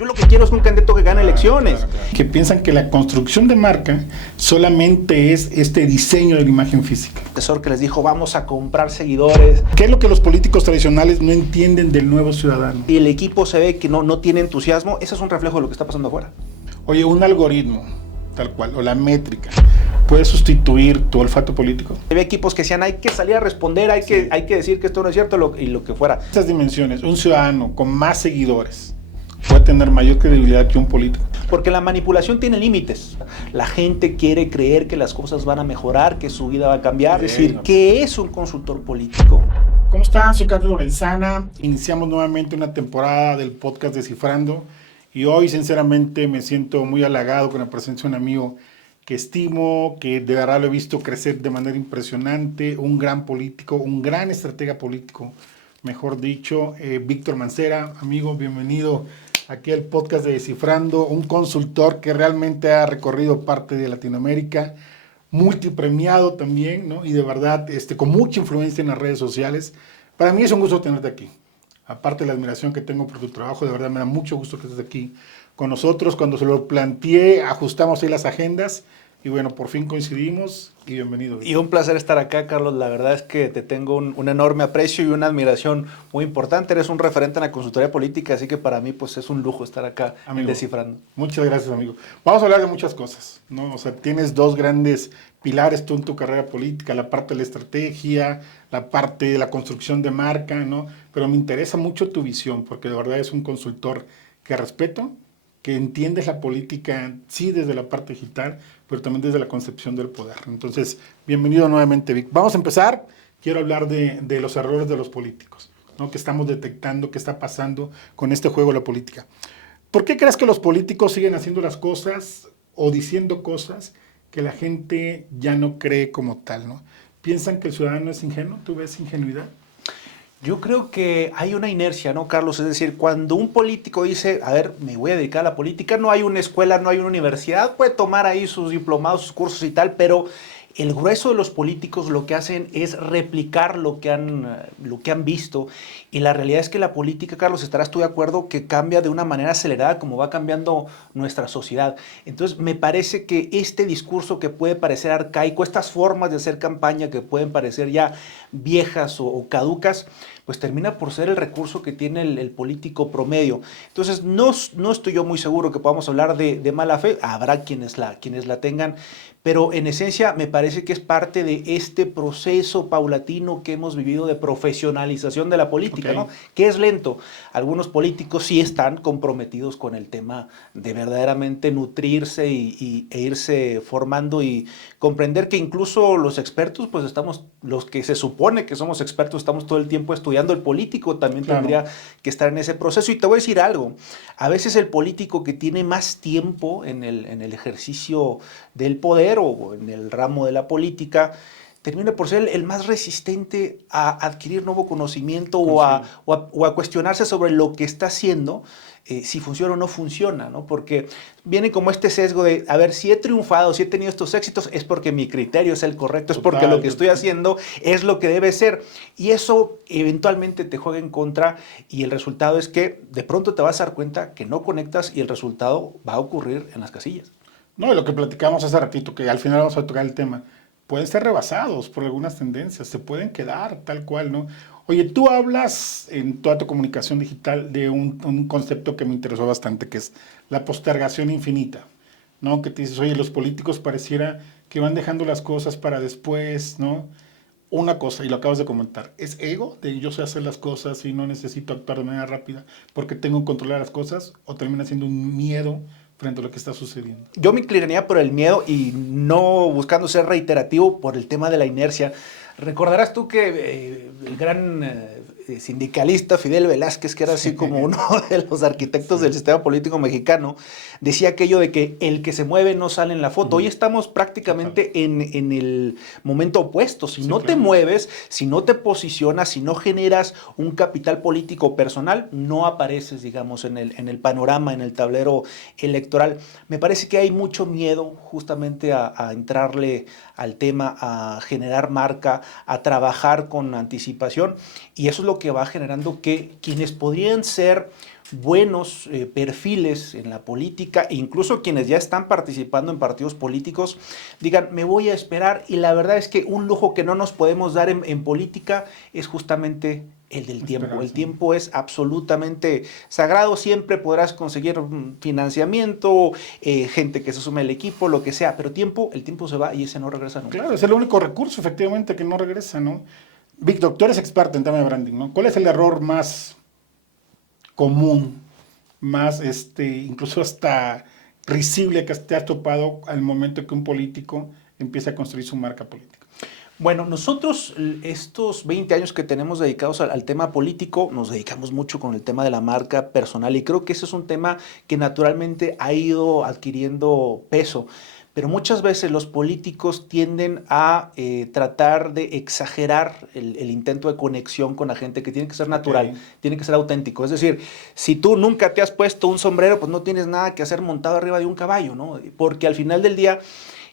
Yo lo que quiero es un candidato que gane elecciones. Claro. Que piensan que la construcción de marca solamente es este diseño de la imagen física. Profesor que les dijo, vamos a comprar seguidores. ¿Qué es lo que los políticos tradicionales no entienden del nuevo ciudadano? Y el equipo se ve que no tiene entusiasmo. Eso es un reflejo de lo que está pasando afuera. Oye, un algoritmo, tal cual, o la métrica, ¿puede sustituir tu olfato político? Había equipos que decían, hay que salir a responder, hay que decir que esto no es cierto y lo que fuera. Estas dimensiones, un ciudadano con más seguidores puede tener mayor credibilidad que un político. Porque la manipulación tiene límites. La gente quiere creer que las cosas van a mejorar, que su vida va a cambiar. Es decir, ¿qué es un consultor político? ¿Cómo están? Soy Carlos Lorenzana. Iniciamos nuevamente una temporada del podcast Descifrando y hoy sinceramente me siento muy halagado con la presencia de un amigo que estimo, que de verdad lo he visto crecer de manera impresionante, un gran político, un gran estratega político, mejor dicho, Víctor Mancera. Amigo, bienvenido aquí al podcast de Descifrando, un consultor que realmente ha recorrido parte de Latinoamérica, multipremiado también, ¿no? Y de verdad con mucha influencia en las redes sociales. Para mí es un gusto tenerte aquí. Aparte de la admiración que tengo por tu trabajo, de verdad me da mucho gusto que estés aquí con nosotros. Cuando se lo planteé, ajustamos ahí las agendas y bueno, por fin coincidimos y bienvenido. Y un placer estar acá, Carlos. La verdad es que te tengo un enorme aprecio y una admiración muy importante. Eres un referente en la consultoría política, así que para mí pues es un lujo estar acá, amigo, Descifrando. Muchas gracias, amigo. Vamos a hablar de muchas cosas, ¿no? O sea, tienes dos grandes pilares tú en tu carrera política, la parte de la estrategia, la parte de la construcción de marca, ¿no? Pero me interesa mucho tu visión, porque de verdad es un consultor que respeto, que entiendes la política, sí, desde la parte digital, pero también desde la concepción del poder. Entonces, bienvenido nuevamente, Vic. Vamos a empezar. Quiero hablar de los errores de los políticos, ¿no? Que estamos detectando, qué está pasando con este juego de la política. ¿Por qué crees que los políticos siguen haciendo las cosas o diciendo cosas que la gente ya no cree como tal, ¿no? ¿Piensan que el ciudadano es ingenuo? ¿Tú ves ingenuidad? Yo creo que hay una inercia, ¿no, Carlos? Es decir, cuando un político dice, a ver, me voy a dedicar a la política, no hay una escuela, no hay una universidad, puede tomar ahí sus diplomados, sus cursos y tal, pero el grueso de los políticos lo que hacen es replicar lo que han visto. Y la realidad es que la política, Carlos, estarás tú de acuerdo, que cambia de una manera acelerada como va cambiando nuestra sociedad. Entonces, me parece que este discurso que puede parecer arcaico, estas formas de hacer campaña que pueden parecer ya viejas o caducas, pues termina por ser el recurso que tiene el político promedio. Entonces, no estoy yo muy seguro que podamos hablar de mala fe. Habrá quienes la tengan, pero en esencia me parece que es parte de este proceso paulatino que hemos vivido de profesionalización de la política, ¿no? Que es lento. Algunos políticos sí están comprometidos con el tema de verdaderamente nutrirse e irse formando y comprender que incluso los expertos, pues los que se supone que somos expertos, estamos todo el tiempo estudiando. El político también tendría que estar en ese proceso. Y te voy a decir algo, a veces el político que tiene más tiempo en el ejercicio del poder o en el ramo de la política, termina por ser el más resistente a adquirir nuevo conocimiento o a cuestionarse sobre lo que está haciendo, si funciona o no funciona, ¿no? Porque viene como este sesgo de, a ver, si he triunfado, si he tenido estos éxitos, es porque mi criterio es el correcto, es porque lo que estoy haciendo es lo que debe ser. Y eso eventualmente te juega en contra y el resultado es que de pronto te vas a dar cuenta que no conectas y el resultado va a ocurrir en las casillas. No, lo que platicamos hace ratito, que al final vamos a tocar el tema, pueden ser rebasados por algunas tendencias, se pueden quedar tal cual, ¿no? Oye, tú hablas en toda tu comunicación digital de un concepto que me interesó bastante, que es la postergación infinita, ¿no? Que te dices, oye, los políticos pareciera que van dejando las cosas para después, ¿no? Una cosa, y lo acabas de comentar, ¿es ego de yo sé hacer las cosas y no necesito actuar de manera rápida porque tengo que controlar las cosas? ¿O termina siendo un miedo frente a lo que está sucediendo? Yo me inclinaría por el miedo y no buscando ser reiterativo por el tema de la inercia. Recordarás tú que el gran sindicalista Fidel Velázquez, que era así como uno de los arquitectos del sistema político mexicano, decía aquello de que el que se mueve no sale en la foto. Hoy estamos prácticamente en el momento opuesto. Si no te mueves, si no te posicionas, si no generas un capital político personal, no apareces, digamos, en el panorama, en el tablero electoral. Me parece que hay mucho miedo justamente a entrarle al tema, a generar marca, a trabajar con anticipación, y eso es lo que va generando que quienes podrían ser buenos perfiles en la política, incluso quienes ya están participando en partidos políticos, digan, me voy a esperar, y la verdad es que un lujo que no nos podemos dar en política es justamente el del tiempo. El tiempo es absolutamente sagrado, siempre podrás conseguir financiamiento, gente que se sume al equipo, lo que sea, pero el tiempo se va y ese no regresa nunca. Claro, es el único recurso, efectivamente, que no regresa, ¿no? Víctor, tú eres experto en tema de branding, ¿no? ¿Cuál es el error más común, más incluso hasta risible que te has topado al momento que un político empieza a construir su marca política? Bueno, nosotros estos 20 años que tenemos dedicados al tema político, nos dedicamos mucho con el tema de la marca personal y creo que ese es un tema que naturalmente ha ido adquiriendo peso. Pero muchas veces los políticos tienden a tratar de exagerar el intento de conexión con la gente, que tiene que ser natural, tiene que ser auténtico. Es decir, si tú nunca te has puesto un sombrero, pues no tienes nada que hacer montado arriba de un caballo, ¿no? Porque al final del día,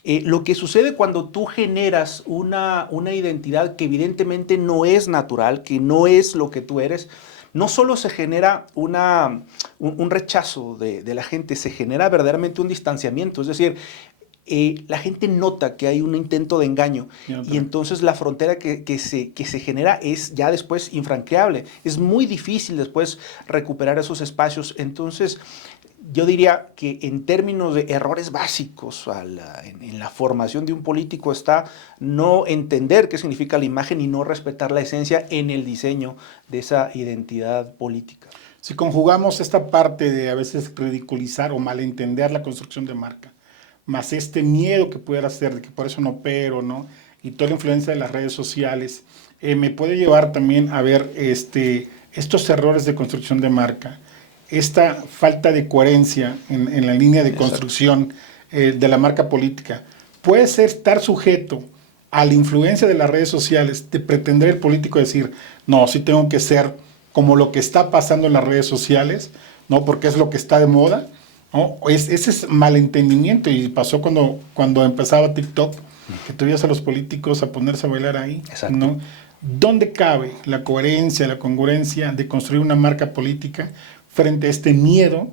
lo que sucede cuando tú generas una identidad que evidentemente no es natural, que no es lo que tú eres, no solo se genera un rechazo de la gente, se genera verdaderamente un distanciamiento. Es decir, la gente nota que hay un intento de engaño y entonces la frontera que se genera es ya después infranqueable. Es muy difícil después recuperar esos espacios. Entonces, yo diría que en términos de errores básicos en la formación de un político está no entender qué significa la imagen y no respetar la esencia en el diseño de esa identidad política. Si conjugamos esta parte de a veces ridiculizar o malentender la construcción de marca, más este miedo que pudiera hacer de que por eso no opero, ¿no? Y toda la influencia de las redes sociales, me puede llevar también a ver estos errores de construcción de marca, esta falta de coherencia en la línea de construcción de la marca política. Puede estar sujeto a la influencia de las redes sociales, de pretender el político decir, no, sí tengo que ser como lo que está pasando en las redes sociales, ¿no? Porque es lo que está de moda, ¿no? Ese es malentendimiento y pasó cuando empezaba TikTok, que tú veías a los políticos a ponerse a bailar ahí, ¿no? ¿Dónde cabe la coherencia, la congruencia de construir una marca política frente a este miedo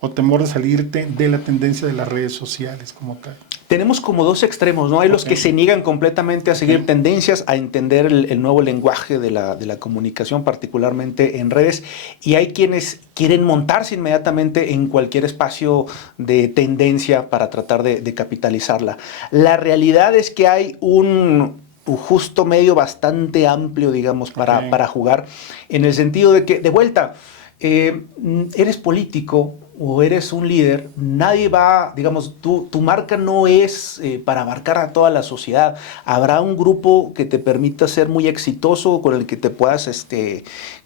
o temor de salirte de la tendencia de las redes sociales como tal? Tenemos como dos extremos, ¿no? Hay los que se niegan completamente a seguir tendencias, a entender el nuevo lenguaje de la comunicación, particularmente en redes, y hay quienes quieren montarse inmediatamente en cualquier espacio de tendencia para tratar de capitalizarla. La realidad es que hay un justo medio bastante amplio, digamos, para jugar, en el sentido de que, de vuelta, eres político o eres un líder, nadie va, digamos, tu marca no es para abarcar a toda la sociedad. Habrá un grupo que te permita ser muy exitoso, con el que te puedas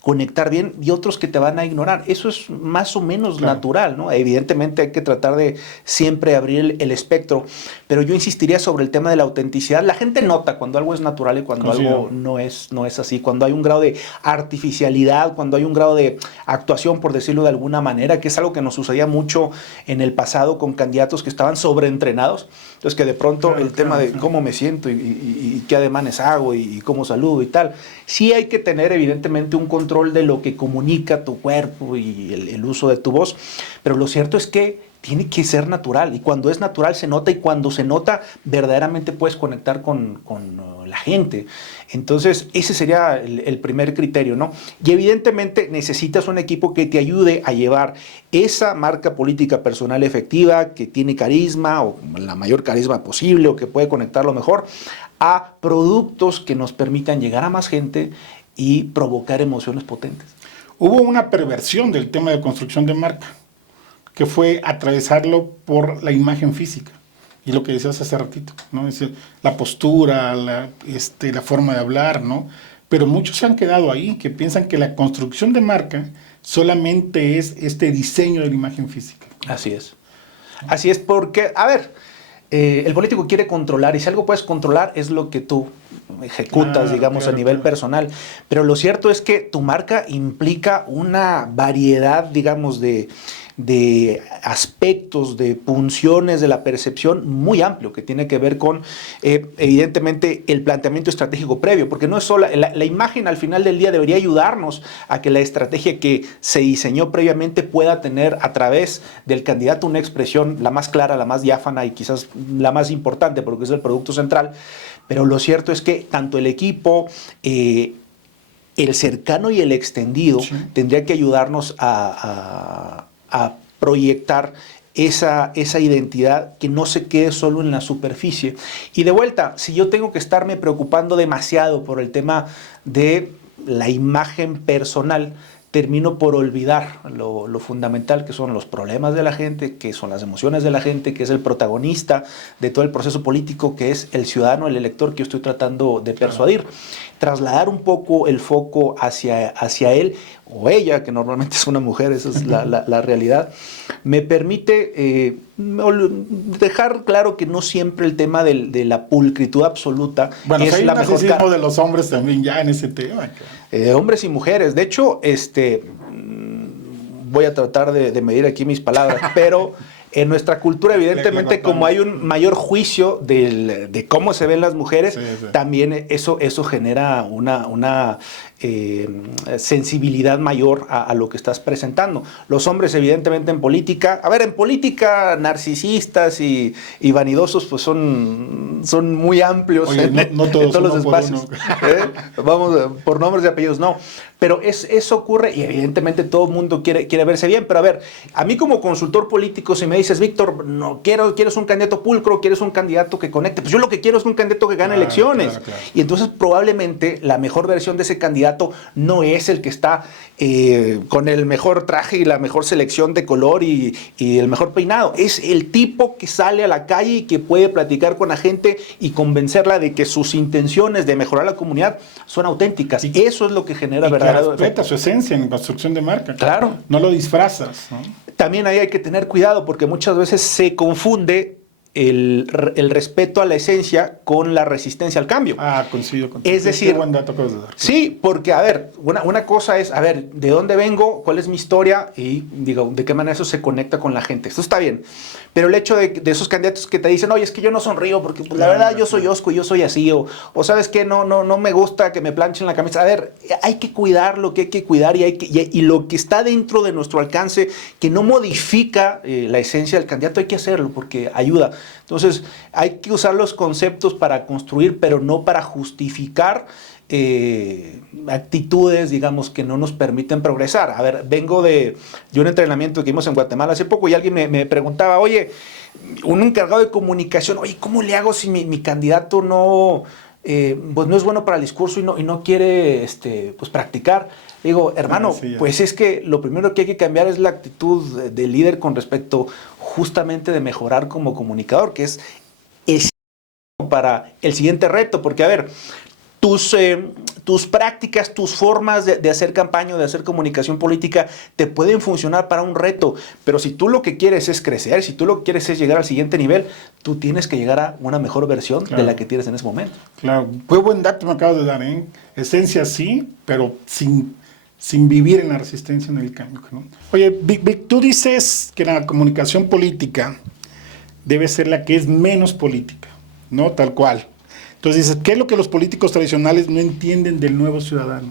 conectar bien, y otros que te van a ignorar. Eso es más o menos natural, ¿no? Evidentemente hay que tratar de siempre abrir el espectro, pero yo insistiría sobre el tema de la autenticidad. La gente nota cuando algo es natural y cuando algo no es así, cuando hay un grado de artificialidad, cuando hay un grado de actuación, por decirlo de alguna manera, que es algo que nos sucedía mucho en el pasado con candidatos que estaban sobreentrenados. Entonces, que de pronto tema de cómo me siento y qué ademanes hago y cómo saludo y tal. Sí hay que tener evidentemente un control de lo que comunica tu cuerpo y el uso de tu voz, pero lo cierto es que tiene que ser natural, y cuando es natural se nota, y cuando se nota verdaderamente puedes conectar con la gente. Entonces ese sería el primer criterio, ¿no? Y evidentemente necesitas un equipo que te ayude a llevar esa marca política personal efectiva, que tiene carisma o la mayor carisma posible, o que puede conectarlo mejor, a productos que nos permitan llegar a más gente y provocar emociones potentes. Hubo una perversión del tema de construcción de marca, que fue atravesarlo por la imagen física. Y lo que decías hace ratito, ¿no? Es decir, la postura, la forma de hablar, ¿no? Pero muchos se han quedado ahí, que piensan que la construcción de marca solamente es este diseño de la imagen física. Así es. Así es porque, a ver, el político quiere controlar, y si algo puedes controlar es lo que tú ejecutas, digamos, a nivel personal. Pero lo cierto es que tu marca implica una variedad, digamos, de de aspectos, de punciones de la percepción muy amplio, que tiene que ver con, evidentemente, el planteamiento estratégico previo, porque no es solo, la imagen al final del día debería ayudarnos a que la estrategia que se diseñó previamente pueda tener a través del candidato una expresión la más clara, la más diáfana y quizás la más importante, porque es el producto central. Pero lo cierto es que tanto el equipo, el cercano y el extendido, sí, tendría que ayudarnos a proyectar esa identidad que no se quede solo en la superficie. Y de vuelta, si yo tengo que estarme preocupando demasiado por el tema de la imagen personal, termino por olvidar lo fundamental que son los problemas de la gente, que son las emociones de la gente, que es el protagonista de todo el proceso político, que es el ciudadano, el elector que yo estoy tratando de persuadir. Trasladar un poco el foco hacia él o ella, que normalmente es una mujer, esa es la realidad, me permite dejar claro que no siempre el tema de la pulcritud absoluta bueno, es hay la un mejor narcisismo de los hombres también ya en ese tema. Hombres y mujeres. De hecho, voy a tratar de medir aquí mis palabras, pero en nuestra cultura, evidentemente, como hay un mayor juicio de cómo se ven las mujeres, sí. También eso genera una sensibilidad mayor a lo que estás presentando. Los hombres, evidentemente, en política, narcisistas y vanidosos, pues son muy amplios. Oye, no todos, en todos los espacios. Vamos, por nombres y apellidos, no. Pero eso ocurre y evidentemente todo el mundo quiere verse bien. Pero a ver, a mí como consultor político, si me dices, Víctor, no quieres un candidato pulcro, quieres un candidato que conecte, pues yo lo que quiero es un candidato que gane elecciones. Claro. Y entonces probablemente la mejor versión de ese candidato no es el que está con el mejor traje y la mejor selección de color y el mejor peinado. Es el tipo que sale a la calle y que puede platicar con la gente y convencerla de que sus intenciones de mejorar la comunidad son auténticas. Y eso es lo que genera verdadero respeta su esencia en construcción de marca. Claro. No lo disfrazas, ¿no? También ahí hay que tener cuidado porque muchas veces se confunde el respeto a la esencia con la resistencia al cambio. Coincido contigo. Es decir, qué buen dato acabas de dar. Sí, porque, a ver, una cosa es, ¿de dónde vengo? ¿Cuál es mi historia? Y, digo, ¿de qué manera eso se conecta con la gente? Esto está bien. Pero el hecho de esos candidatos que te dicen, oye, es que yo no sonrío porque pues, la verdad yo soy osco y yo soy así, o ¿sabes qué? No me gusta que me planchen la camisa. A ver, hay que cuidar lo que hay que cuidar y lo que está dentro de nuestro alcance, que no modifica la esencia del candidato, hay que hacerlo porque ayuda. Entonces, hay que usar los conceptos para construir, pero no para justificar actitudes, digamos, que no nos permiten progresar. A ver, vengo de un entrenamiento que hicimos en Guatemala hace poco y alguien me preguntaba, oye, un encargado de comunicación, oye, ¿cómo le hago si mi candidato pues no es bueno para el discurso y no quiere pues practicar? Digo, hermano, pues es que lo primero que hay que cambiar es la actitud del líder con respecto justamente de mejorar como comunicador, que es para el siguiente reto, porque a ver, tus prácticas, tus formas de hacer campaña, de hacer comunicación política, te pueden funcionar para un reto, pero si tú lo que quieres es crecer, si tú lo que quieres es llegar al siguiente nivel, tú tienes que llegar a una mejor versión de la que tienes en ese momento. Claro, fue buen dato me acabas de dar, ¿eh? Esencia sí, pero sin vivir en la resistencia en el cambio, ¿no? Oye, Vic, tú dices que la comunicación política debe ser la que es menos política, ¿no? Tal cual. Entonces dices, ¿qué es lo que los políticos tradicionales no entienden del nuevo ciudadano?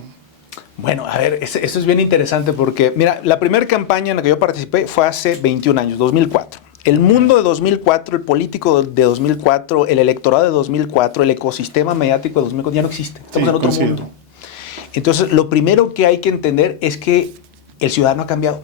Bueno, a ver, eso es bien interesante porque, mira, la primera campaña en la que yo participé fue hace 21 años, 2004. El mundo de 2004, el político de 2004, el electorado de 2004, el ecosistema mediático de 2004 ya no existe. Estamos en otro mundo. Entonces, lo primero que hay que entender es que el ciudadano ha cambiado.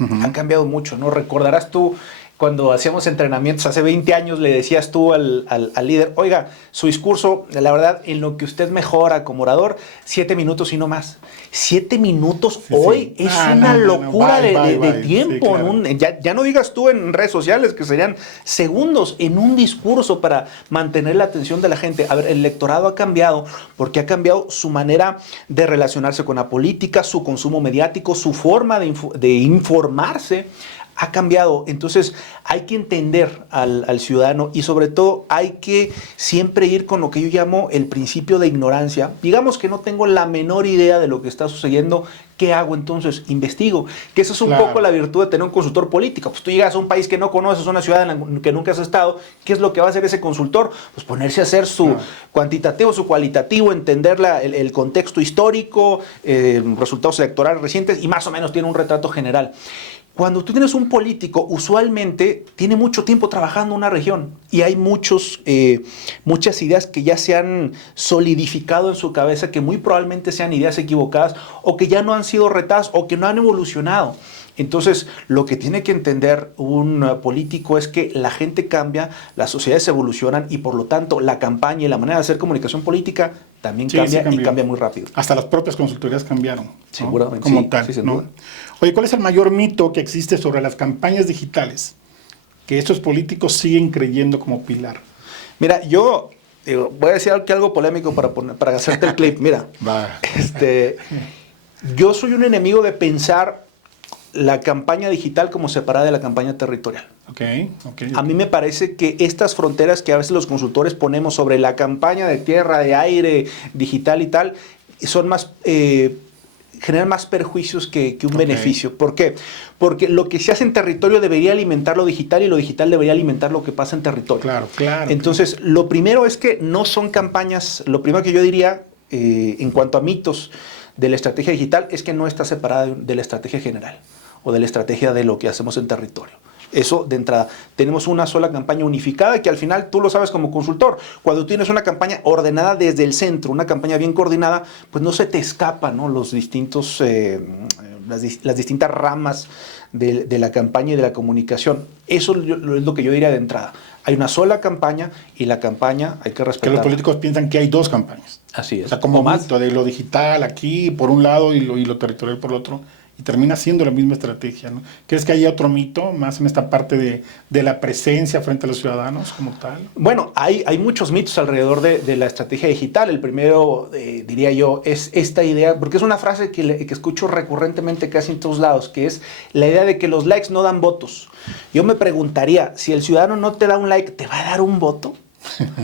Han cambiado mucho, ¿no? Recordarás tú cuando hacíamos entrenamientos hace 20 años, le decías tú al líder, oiga, su discurso, la verdad, en lo que usted mejora como orador, 7 minutos y no más. 7 minutos hoy es una locura de tiempo. Sí, claro. Ya no digas tú en redes sociales, que serían segundos en un discurso para mantener la atención de la gente. A ver, el electorado ha cambiado porque ha cambiado su manera de relacionarse con la política, su consumo mediático, su forma de informarse. ha cambiado. Entonces hay que entender al ciudadano y sobre todo hay que siempre ir con lo que yo llamo el principio de ignorancia. Digamos que no tengo la menor idea de lo que está sucediendo. ¿Qué hago entonces? Investigo. Que esa es un poco la virtud de tener un consultor político. Pues tú llegas a un país que no conoces, una ciudad en la que nunca has estado. ¿Qué es lo que va a hacer ese consultor? Pues ponerse a hacer su cuantitativo, su cualitativo, entender el contexto histórico, resultados electorales recientes y más o menos tiene un retrato general. Cuando tú tienes un político, usualmente tiene mucho tiempo trabajando en una región y hay muchas ideas que ya se han solidificado en su cabeza, que muy probablemente sean ideas equivocadas o que ya no han sido retadas o que no han evolucionado. Entonces, lo que tiene que entender un político es que la gente cambia, las sociedades evolucionan y por lo tanto la campaña y la manera de hacer comunicación política también cambia y cambia muy rápido. Hasta las propias consultorías cambiaron, ¿no? Seguramente. Como tal, sí, sin ¿no? duda. Oye, ¿cuál es el mayor mito que existe sobre las campañas digitales que estos políticos siguen creyendo como pilar? Mira, yo voy a decir algo polémico para hacerte el clip. Mira, yo soy un enemigo de pensar la campaña digital como separada de la campaña territorial. Okay. A mí me parece que estas fronteras que a veces los consultores ponemos sobre la campaña de tierra, de aire, digital y tal, son más... generan más perjuicios que un beneficio. ¿Por qué? Porque lo que se hace en territorio debería alimentar lo digital y lo digital debería alimentar lo que pasa en territorio. Claro. Entonces, lo primero es que no son campañas, lo primero que yo diría en cuanto a mitos de la estrategia digital es que no está separada de la estrategia general o de la estrategia de lo que hacemos en territorio. Eso de entrada. Tenemos una sola campaña unificada que al final tú lo sabes como consultor. Cuando tienes una campaña ordenada desde el centro, una campaña bien coordinada, pues no se te escapan, ¿no? Los distintos, las distintas ramas de la campaña y de la comunicación. Eso es lo que yo diría de entrada. Hay una sola campaña y la campaña hay que respetarla. Que los políticos piensan que hay dos campañas. Así es. O sea, como más de lo digital aquí por un lado y lo territorial por el otro. Y termina siendo la misma estrategia, ¿no? ¿Crees que hay otro mito más en esta parte de la presencia frente a los ciudadanos como tal? Bueno, hay muchos mitos alrededor de la estrategia digital. El primero, diría yo, es esta idea, porque es una frase que escucho recurrentemente casi en todos lados, que es la idea de que los likes no dan votos. Yo me preguntaría, si el ciudadano no te da un like, ¿te va a dar un voto?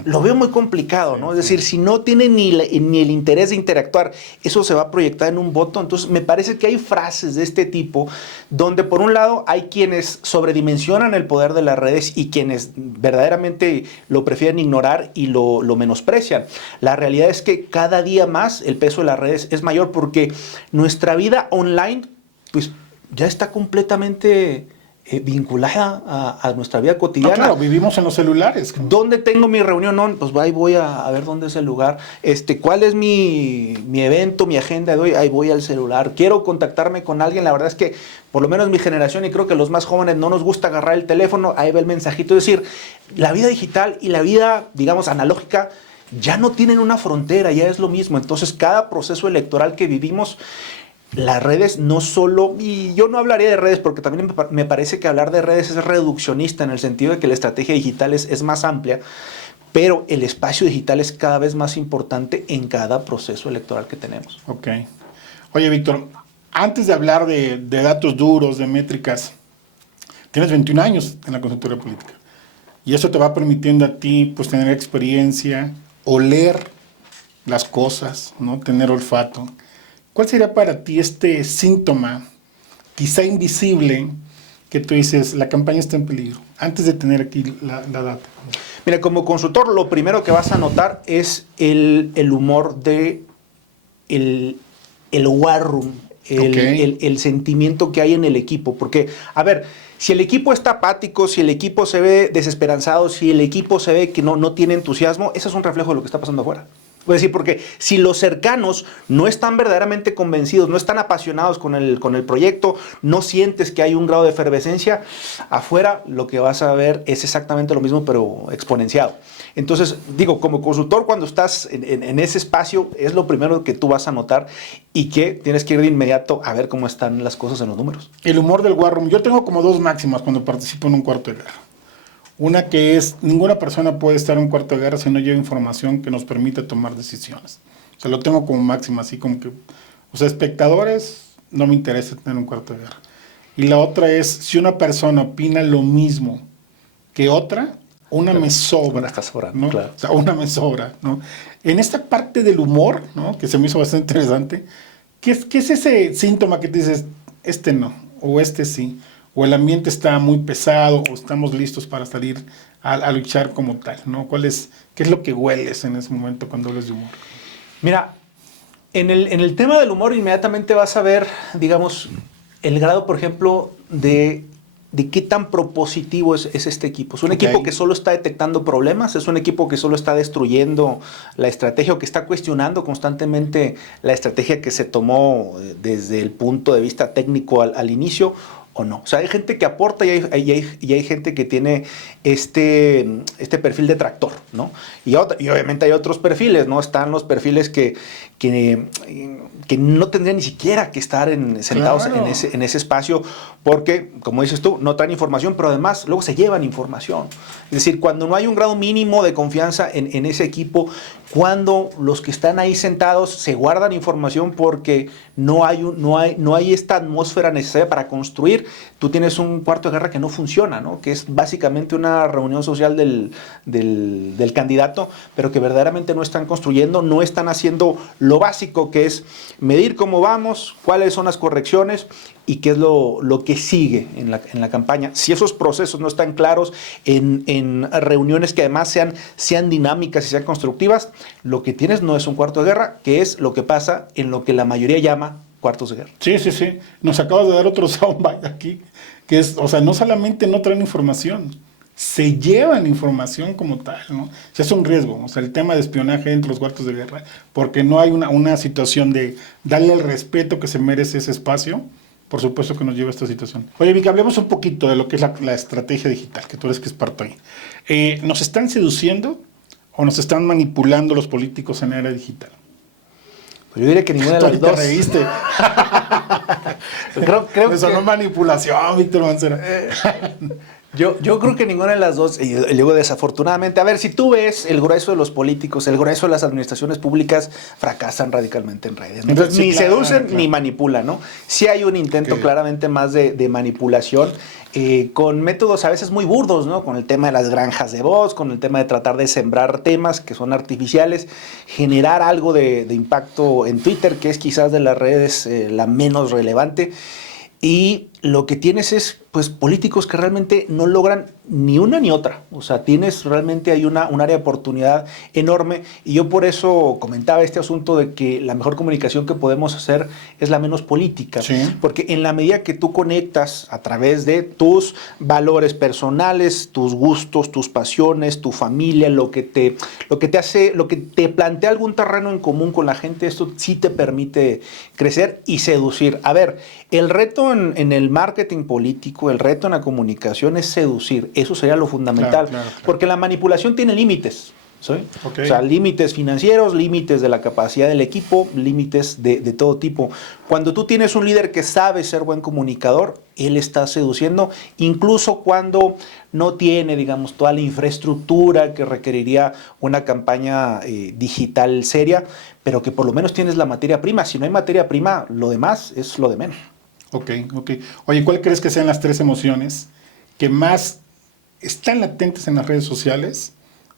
Lo veo muy complicado, ¿no? Es decir, si no tiene ni el interés de interactuar, eso se va a proyectar en un voto. Entonces, me parece que hay frases de este tipo donde, por un lado, hay quienes sobredimensionan el poder de las redes y quienes verdaderamente lo prefieren ignorar y lo menosprecian. La realidad es que cada día más el peso de las redes es mayor porque nuestra vida online, pues, ya está completamente vinculada a nuestra vida cotidiana. No, claro, vivimos en los celulares. ¿Dónde tengo mi reunión? No, pues ahí voy a ver dónde es el lugar. ¿Cuál es mi evento, mi agenda de hoy? Ahí voy al celular. Quiero contactarme con alguien. La verdad es que, por lo menos mi generación, y creo que los más jóvenes, no nos gusta agarrar el teléfono. Ahí va el mensajito. Es decir, la vida digital y la vida, digamos, analógica, ya no tienen una frontera, ya es lo mismo. Entonces, cada proceso electoral que vivimos, las redes no solo, y yo no hablaría de redes porque también me parece que hablar de redes es reduccionista en el sentido de que la estrategia digital es más amplia, pero el espacio digital es cada vez más importante en cada proceso electoral que tenemos. Ok. Oye, Víctor, antes de hablar de datos duros, de métricas, tienes 21 años en la consultoría política y eso te va permitiendo a ti pues tener experiencia, oler las cosas, ¿no? Tener olfato. ¿Cuál sería para ti este síntoma, quizá invisible, que tú dices, la campaña está en peligro, antes de tener aquí la data? Mira, como consultor, lo primero que vas a notar es el humor de el war room, el sentimiento que hay en el equipo. Porque, a ver, si el equipo está apático, si el equipo se ve desesperanzado, si el equipo se ve que no tiene entusiasmo, eso es un reflejo de lo que está pasando afuera. Es decir, porque si los cercanos no están verdaderamente convencidos, no están apasionados con el proyecto, no sientes que hay un grado de efervescencia, afuera lo que vas a ver es exactamente lo mismo, pero exponenciado. Entonces, digo, como consultor, cuando estás en ese espacio, es lo primero que tú vas a notar y que tienes que ir de inmediato a ver cómo están las cosas en los números. El humor del war room. Yo tengo como dos máximas cuando participo en un cuarto de guerra. Una que es, ninguna persona puede estar en un cuarto de guerra si no lleva información que nos permita tomar decisiones. O sea, lo tengo como máxima, así como que, o sea, espectadores, no me interesa tener un cuarto de guerra. Y la otra es, si una persona opina lo mismo que otra, una me sobra. Una está sobrando, ¿no? claro. O sea, una me sobra, ¿no? En esta parte del humor, ¿no? Que se me hizo bastante interesante, qué es ese síntoma que te dices, este no, o este sí, o el ambiente está muy pesado, o estamos listos para salir a luchar como tal, ¿no? ¿Qué es lo que hueles en ese momento cuando hablas de humor? Mira, en el tema del humor inmediatamente vas a ver, digamos, el grado, por ejemplo, de qué tan propositivo es este equipo. ¿Es un equipo que solo está detectando problemas? ¿Es un equipo que solo está destruyendo la estrategia o que está cuestionando constantemente la estrategia que se tomó desde el punto de vista técnico al inicio? ¿O no? O sea, hay gente que aporta y hay gente que tiene este perfil de tractor, ¿no? Y obviamente hay otros perfiles, ¿no? Están los perfiles que no tendrían ni siquiera que estar sentados Claro. en ese espacio porque, como dices tú, no traen información, pero además luego se llevan información. Es decir, cuando no hay un grado mínimo de confianza en ese equipo, cuando los que están ahí sentados se guardan información porque no hay esta atmósfera necesaria para construir, tú tienes un cuarto de guerra que no funciona, ¿no? Que es básicamente una reunión social del candidato, pero que verdaderamente no están construyendo, no están haciendo lo básico, que es medir cómo vamos, cuáles son las correcciones y qué es lo que sigue en la campaña. Si esos procesos no están claros en reuniones que además sean dinámicas y sean constructivas, lo que tienes no es un cuarto de guerra, que es lo que pasa en lo que la mayoría llama cuartos de guerra. Sí, sí, sí. Nos acabas de dar otro soundbite aquí, que es, o sea, no solamente no traen información, se llevan información como tal, ¿no? O sea, es un riesgo, o sea, el tema de espionaje entre los cuartos de guerra, porque no hay una situación de darle el respeto que se merece ese espacio. Por supuesto que nos lleva a esta situación. Oye, Vic, hablemos un poquito de lo que es la estrategia digital, que tú eres que es experto ahí. ¿Nos están seduciendo o nos están manipulando los políticos en la era digital? Pues yo diría que ninguna de las dos. Te reíste. creo Me sonó que manipulación, Víctor Mancera. Yo creo que ninguna de las dos, y luego desafortunadamente, a ver, si tú ves el grueso de los políticos, el grueso de las administraciones públicas, fracasan radicalmente en redes, ¿no? Entonces, sí, ni claro, seducen claro. ni manipulan, ¿no? Sí hay un intento claramente más de manipulación, con métodos a veces muy burdos, ¿no? Con el tema de las granjas de voz, con el tema de tratar de sembrar temas que son artificiales, generar algo de impacto en Twitter, que es quizás de las redes la menos relevante. Y lo que tienes es, pues, políticos que realmente no logran ni una ni otra. O sea, tienes realmente hay un área de oportunidad enorme. Y yo por eso comentaba este asunto de que la mejor comunicación que podemos hacer es la menos política. Sí. Porque en la medida que tú conectas a través de tus valores personales, tus gustos, tus pasiones, tu familia, lo que te plantea algún terreno en común con la gente, esto sí te permite crecer y seducir. A ver, el reto en el marketing político, el reto en la comunicación es seducir. Eso sería lo fundamental. Claro. Porque la manipulación tiene límites. ¿Sí? Okay. O sea, límites financieros, límites de la capacidad del equipo, límites de todo tipo. Cuando tú tienes un líder que sabe ser buen comunicador, él está seduciendo, incluso cuando no tiene, digamos, toda la infraestructura que requeriría una campaña digital seria, pero que por lo menos tienes la materia prima. Si no hay materia prima, lo demás es lo de menos. Ok. Oye, ¿cuál crees que sean las 3 emociones que más están latentes en las redes sociales?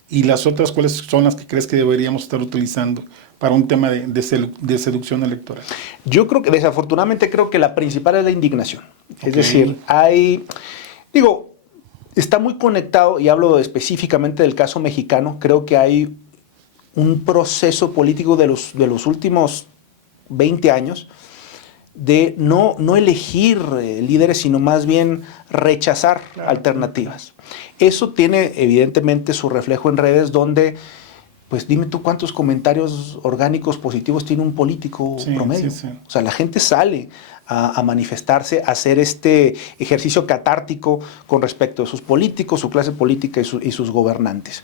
Y las otras, ¿cuáles son las que crees que deberíamos estar utilizando para un tema de seducción electoral? Yo creo que, desafortunadamente, creo que la principal es la indignación. Es Ok. decir, está muy conectado, y hablo específicamente del caso mexicano, creo que hay un proceso político de los últimos 20 años de no elegir líderes, sino más bien rechazar alternativas. Eso tiene evidentemente su reflejo en redes donde, pues dime tú cuántos comentarios orgánicos positivos tiene un político promedio. Sí. O sea, la gente sale a manifestarse, a hacer este ejercicio catártico con respecto a sus políticos, su clase política y sus gobernantes.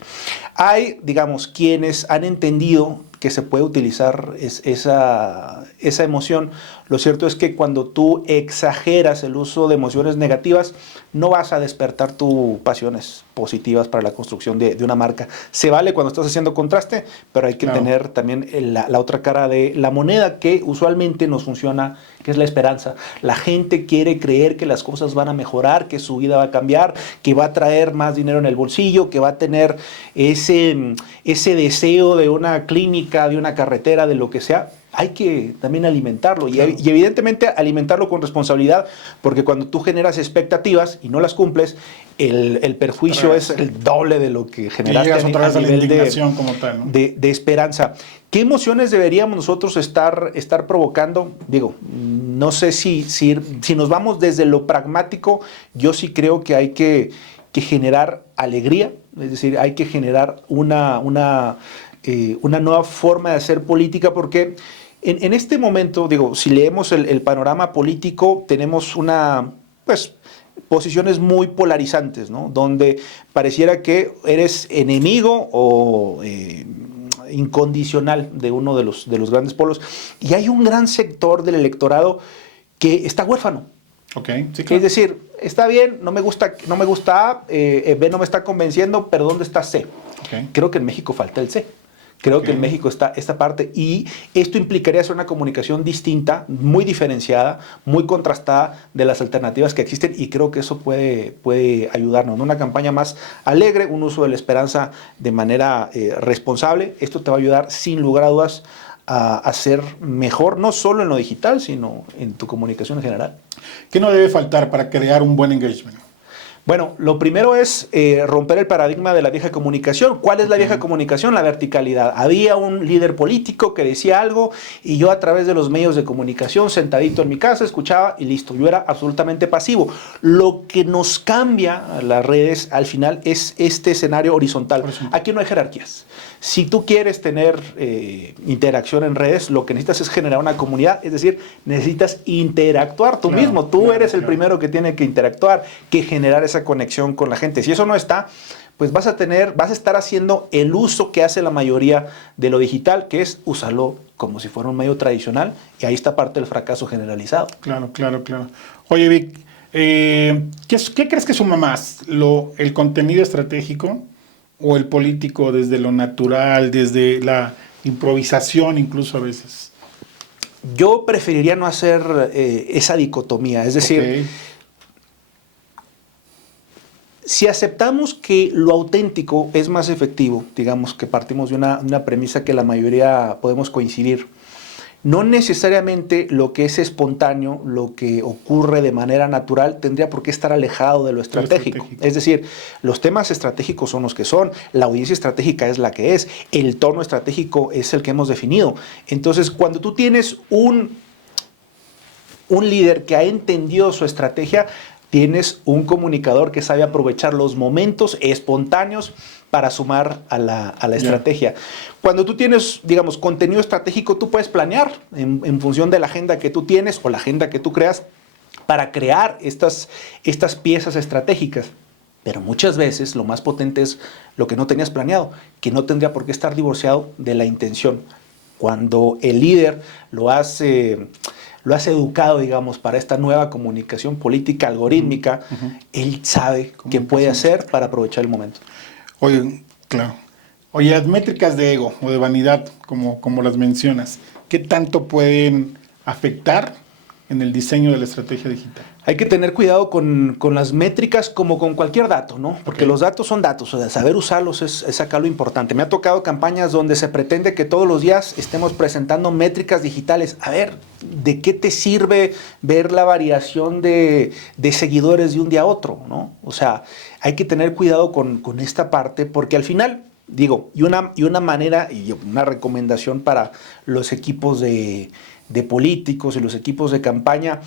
Hay, digamos, quienes han entendido que se puede utilizar esa emoción. Lo cierto es que cuando tú exageras el uso de emociones negativas, no vas a despertar tus pasiones positivas para la construcción de una marca. Se vale cuando estás haciendo contraste, pero hay que tener también la otra cara de la moneda que usualmente nos funciona, que es la esperanza esperanza. La gente quiere creer que las cosas van a mejorar, que su vida va a cambiar, que va a traer más dinero en el bolsillo, que va a tener ese deseo de una clínica, de una carretera, de lo que sea. Hay que también alimentarlo y evidentemente alimentarlo con responsabilidad, porque cuando tú generas expectativas y no las cumples, el perjuicio es el doble de lo que generaste a nivel como tal, ¿no? de esperanza. ¿Qué emociones deberíamos nosotros estar provocando? Digo, no sé si nos vamos desde lo pragmático, yo sí creo que hay que generar alegría, es decir, hay que generar una nueva forma de hacer política, porque en este momento, digo, si leemos el panorama político, tenemos posiciones muy polarizantes, ¿no? Donde pareciera que eres enemigo o incondicional de uno de los grandes polos, y hay un gran sector del electorado que está huérfano. Okay, sí, claro. Es decir, está bien, no me gusta A, B no me está convenciendo, pero ¿dónde está C? Okay. Creo que en México falta el C. Creo que en México está esta parte, y esto implicaría hacer una comunicación distinta, muy diferenciada, muy contrastada de las alternativas que existen, y creo que eso puede ayudarnos, ¿no? Una campaña más alegre, un uso de la esperanza de manera responsable. Esto te va a ayudar sin lugar a dudas a ser mejor, no solo en lo digital, sino en tu comunicación en general. ¿Qué no debe faltar para crear un buen engagement? Bueno, lo primero es romper el paradigma de la vieja comunicación. ¿Cuál es la vieja comunicación? La verticalidad. Había un líder político que decía algo y yo, a través de los medios de comunicación, sentadito en mi casa, escuchaba y listo. Yo era absolutamente pasivo. Lo que nos cambia a las redes al final es este escenario horizontal. Aquí no hay jerarquías. Si tú quieres tener interacción en redes, lo que necesitas es generar una comunidad, es decir, necesitas interactuar tú mismo. Tú eres el primero que tiene que interactuar, que generar esa conexión con la gente. Si eso no está, pues vas a estar haciendo el uso que hace la mayoría de lo digital, que es usarlo como si fuera un medio tradicional, y ahí está parte del fracaso generalizado. Claro. Oye, Vic, ¿qué crees que suma más? ¿El contenido estratégico o el político desde lo natural, desde la improvisación incluso a veces? Yo preferiría no hacer esa dicotomía, es decir, si aceptamos que lo auténtico es más efectivo, digamos que partimos de una premisa que la mayoría podemos coincidir, no necesariamente lo que es espontáneo, lo que ocurre de manera natural, tendría por qué estar alejado de lo estratégico. Es decir, los temas estratégicos son los que son, la audiencia estratégica es la que es, el tono estratégico es el que hemos definido. Entonces, cuando tú tienes un líder que ha entendido su estrategia, tienes un comunicador que sabe aprovechar los momentos espontáneos para sumar a la estrategia. Cuando tú tienes, digamos, contenido estratégico, tú puedes planear en función de la agenda que tú tienes o la agenda que tú creas para crear estas piezas estratégicas. Pero muchas veces lo más potente es lo que no tenías planeado, que no tendría por qué estar divorciado de la intención. Cuando el líder lo has educado, digamos, para esta nueva comunicación política algorítmica, él sabe qué puede hacer para aprovechar el momento. Oye, claro. Oye, las métricas de ego o de vanidad, como las mencionas, ¿qué tanto pueden afectar en el diseño de la estrategia digital? Hay que tener cuidado con las métricas como con cualquier dato, ¿no? Porque los datos son datos, o sea, saber usarlos es acá lo importante. Me ha tocado campañas donde se pretende que todos los días estemos presentando métricas digitales. A ver, ¿de qué te sirve ver la variación de seguidores de un día a otro, ¿no? O sea, hay que tener cuidado con esta parte, porque al final, digo, y una manera y una recomendación para los equipos de políticos y los equipos de campaña: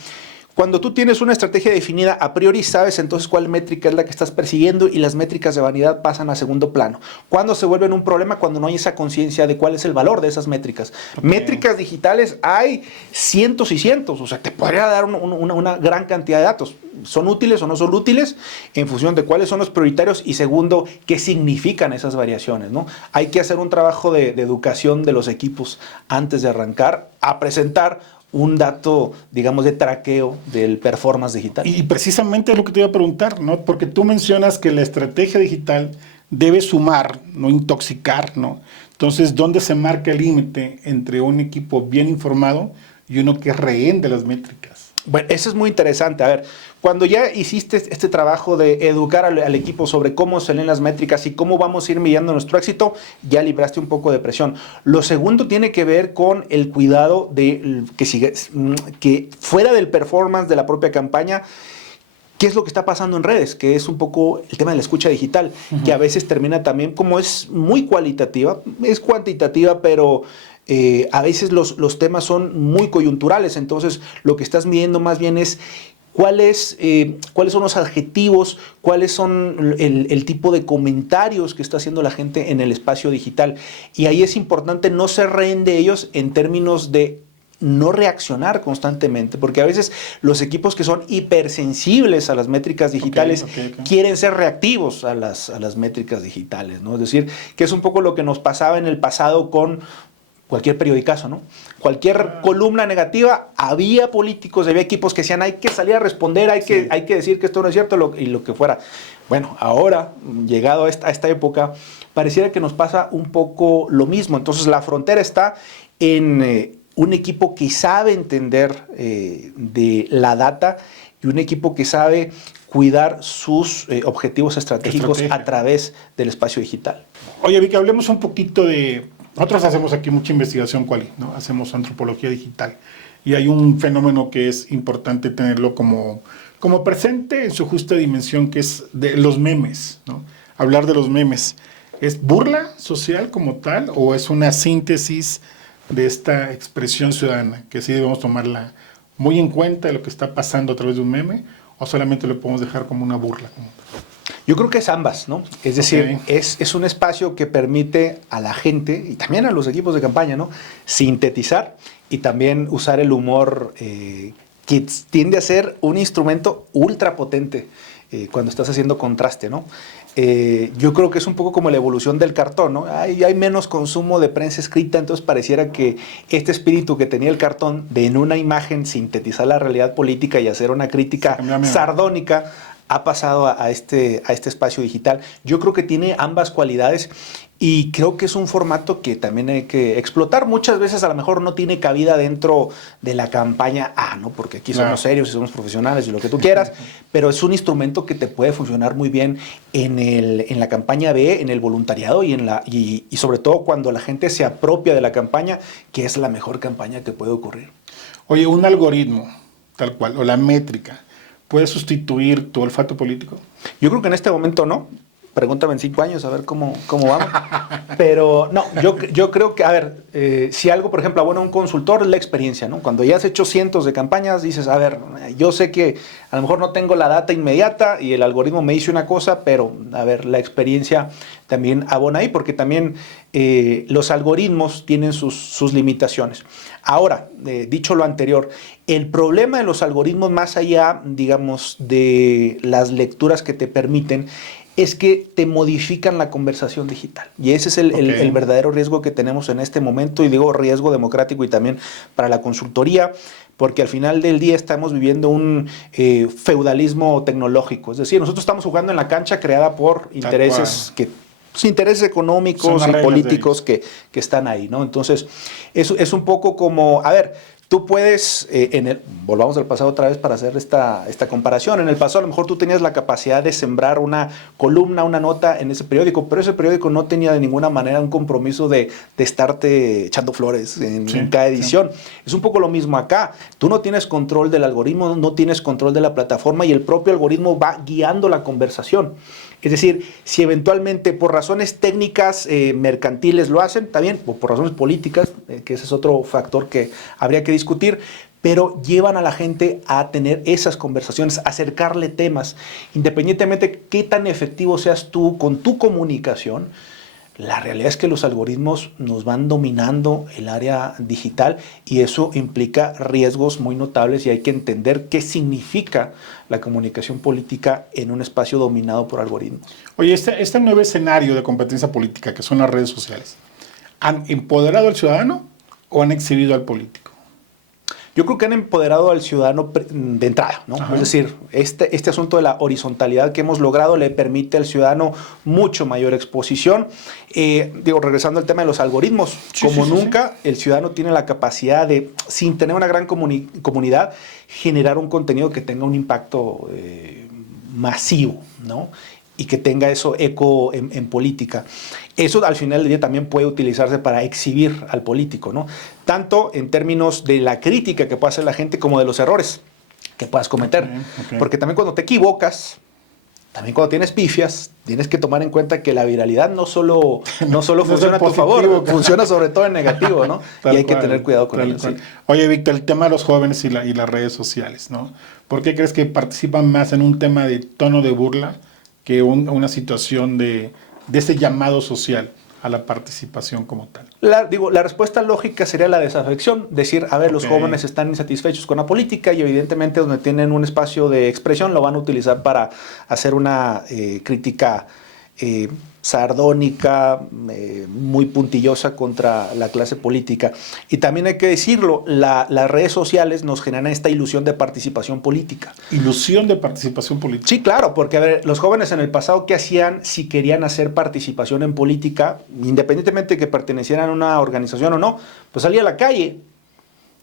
cuando tú tienes una estrategia definida, a priori sabes entonces cuál métrica es la que estás persiguiendo, y las métricas de vanidad pasan a segundo plano. ¿Cuándo se vuelven un problema? Cuando no hay esa conciencia de cuál es el valor de esas métricas. Métricas digitales hay cientos y cientos, o sea, te podría dar una gran cantidad de datos. ¿Son útiles o no son útiles? En función de cuáles son los prioritarios, y segundo, qué significan esas variaciones, ¿no? Hay que hacer un trabajo de educación de los equipos antes de arrancar a presentar un dato, digamos, de traqueo del performance digital. Y precisamente es lo que te iba a preguntar, ¿no? Porque tú mencionas que la estrategia digital debe sumar, no intoxicar, ¿no? Entonces, ¿dónde se marca el límite entre un equipo bien informado y uno que es rehén de las métricas? Bueno, eso es muy interesante. A ver, cuando ya hiciste este trabajo de educar al equipo sobre cómo se leen las métricas y cómo vamos a ir midiendo nuestro éxito, ya libraste un poco de presión. Lo segundo tiene que ver con el cuidado de que fuera del performance de la propia campaña, ¿qué es lo que está pasando en redes? Que es un poco el tema de la escucha digital, que a veces termina también, como es muy cualitativa, es cuantitativa, pero a veces los temas son muy coyunturales. Entonces, lo que estás midiendo más bien es cuáles son los adjetivos, cuáles son el tipo de comentarios que está haciendo la gente en el espacio digital. Y ahí es importante no ser rehén de ellos en términos de no reaccionar constantemente, porque a veces los equipos que son hipersensibles a las métricas digitales quieren ser reactivos a las métricas digitales, ¿no? Es decir, que es un poco lo que nos pasaba en el pasado con cualquier periodicazo, ¿no? Cualquier columna negativa, había políticos, había equipos que decían hay que salir a responder, hay que decir que esto no es cierto y lo que fuera. Bueno, ahora, llegado a esta época, pareciera que nos pasa un poco lo mismo. Entonces la frontera está en un equipo que sabe entender de la data y un equipo que sabe cuidar sus objetivos estratégicos a través del espacio digital. Oye, Vicky, hablemos un poquito de... Nosotros hacemos aquí mucha investigación quali, ¿no? Hacemos antropología digital y hay un fenómeno que es importante tenerlo como presente en su justa dimensión, que es de los memes, ¿no? Hablar de los memes. ¿Es burla social como tal o es una síntesis de esta expresión ciudadana que sí debemos tomarla muy en cuenta de lo que está pasando a través de un meme, o solamente lo podemos dejar como una burla? Yo creo que es ambas, ¿no? Es decir, es un espacio que permite a la gente y también a los equipos de campaña, ¿no? Sintetizar y también usar el humor que tiende a ser un instrumento ultra potente cuando estás haciendo contraste, ¿no? Yo creo que es un poco como la evolución del cartón, ¿no? Hay menos consumo de prensa escrita, entonces pareciera que este espíritu que tenía el cartón de en una imagen sintetizar la realidad política y hacer una crítica sardónica ha pasado a este espacio digital. Yo creo que tiene ambas cualidades y creo que es un formato que también hay que explotar. Muchas veces a lo mejor no tiene cabida dentro de la campaña A, ¿no? Porque aquí somos serios y somos profesionales y lo que tú quieras, pero es un instrumento que te puede funcionar muy bien en la campaña B, en el voluntariado y sobre todo cuando la gente se apropia de la campaña, que es la mejor campaña que puede ocurrir. Oye, un algoritmo tal cual, o la métrica, ¿puede sustituir tu olfato político? Yo creo que en este momento no. Pregúntame en 5 años a ver cómo vamos. Pero no, yo creo que, a ver, si algo, por ejemplo, bueno, un consultor es la experiencia, ¿no? Cuando ya has hecho cientos de campañas, dices, a ver, yo sé que a lo mejor no tengo la data inmediata y el algoritmo me dice una cosa, pero, a ver, la experiencia también abona ahí, porque también los algoritmos tienen sus limitaciones. Ahora, dicho lo anterior, el problema de los algoritmos, más allá, digamos, de las lecturas que te permiten, es que te modifican la conversación digital. Y ese es el verdadero riesgo que tenemos en este momento, y digo riesgo democrático y también para la consultoría, porque al final del día estamos viviendo un feudalismo tecnológico. Es decir, nosotros estamos jugando en la cancha creada por intereses intereses económicos y políticos que están ahí, ¿no? Entonces, es un poco como, a ver, tú puedes, volvamos al pasado otra vez para hacer esta comparación. En el pasado a lo mejor tú tenías la capacidad de sembrar una columna, una nota en ese periódico, pero ese periódico no tenía de ninguna manera un compromiso de estarte echando flores en cada edición. Sí. Es un poco lo mismo acá. Tú no tienes control del algoritmo, no tienes control de la plataforma y el propio algoritmo va guiando la conversación. Es decir, si eventualmente por razones técnicas mercantiles lo hacen, también, o por razones políticas, que ese es otro factor que habría que discutir, pero llevan a la gente a tener esas conversaciones, a acercarle temas. Independientemente qué tan efectivo seas tú con tu comunicación, la realidad es que los algoritmos nos van dominando el área digital y eso implica riesgos muy notables y hay que entender qué significa la comunicación política en un espacio dominado por algoritmos. Oye, este nuevo escenario de competencia política que son las redes sociales, ¿han empoderado al ciudadano o han exhibido al político? Yo creo que han empoderado al ciudadano de entrada, ¿no? Es decir, este asunto de la horizontalidad que hemos logrado le permite al ciudadano mucho mayor exposición. Regresando al tema de los algoritmos, nunca el ciudadano tiene la capacidad de, sin tener una gran comunidad, generar un contenido que tenga un impacto masivo, ¿no? Y que tenga eso eco en política. Eso al final del día también puede utilizarse para exhibir al político, ¿no? Tanto en términos de la crítica que puede hacer la gente como de los errores que puedas cometer. Porque también cuando te equivocas, también cuando tienes pifias, tienes que tomar en cuenta que la viralidad no solo funciona a tu favor, funciona sobre todo en negativo, ¿no? Y hay que tener cuidado con ello. Sí. Oye, Víctor, el tema de los jóvenes y las redes sociales, ¿no? ¿Por qué crees que participan más en un tema de tono de burla que una situación de ese llamado social a la participación como tal? La respuesta lógica sería la desafección, decir, a ver, los jóvenes están insatisfechos con la política y evidentemente donde tienen un espacio de expresión lo van a utilizar para hacer una crítica sardónica, muy puntillosa contra la clase política. Y también hay que decirlo, las redes sociales nos generan esta ilusión de participación política. ¿Ilusión de participación política? Sí, claro, porque a ver, los jóvenes en el pasado, ¿qué hacían si querían hacer participación en política? Independientemente de que pertenecieran a una organización o no, pues salía a la calle,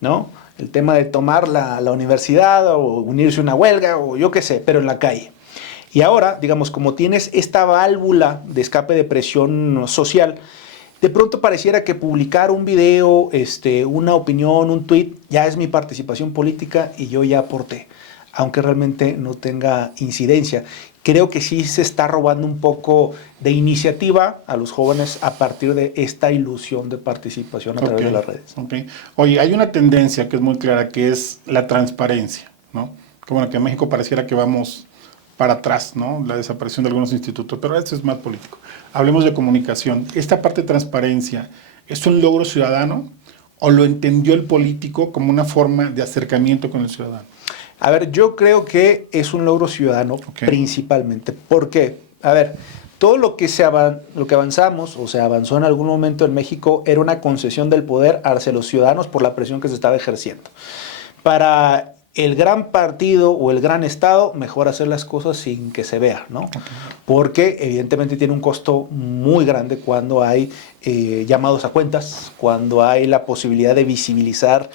¿no? El tema de tomar la universidad o unirse a una huelga o yo qué sé, pero en la calle. Y ahora, digamos, como tienes esta válvula de escape de presión social, de pronto pareciera que publicar un video, una opinión, un tweet, ya es mi participación política y yo ya aporté, aunque realmente no tenga incidencia. Creo que sí se está robando un poco de iniciativa a los jóvenes a partir de esta ilusión de participación a través de las redes. Oye, hay una tendencia que es muy clara, que es la transparencia, ¿no? Que bueno, que en México pareciera que vamos para atrás, ¿no? La desaparición de algunos institutos, pero esto es más político. Hablemos de comunicación. ¿Esta parte de transparencia es un logro ciudadano o lo entendió el político como una forma de acercamiento con el ciudadano? A ver, yo creo que es un logro ciudadano principalmente. ¿Por qué? A ver, todo lo que avanzamos o se avanzó en algún momento en México era una concesión del poder hacia los ciudadanos por la presión que se estaba ejerciendo. Para el gran partido o el gran Estado, mejor hacer las cosas sin que se vea, ¿no? Porque evidentemente tiene un costo muy grande cuando hay llamados a cuentas, cuando hay la posibilidad de visibilizar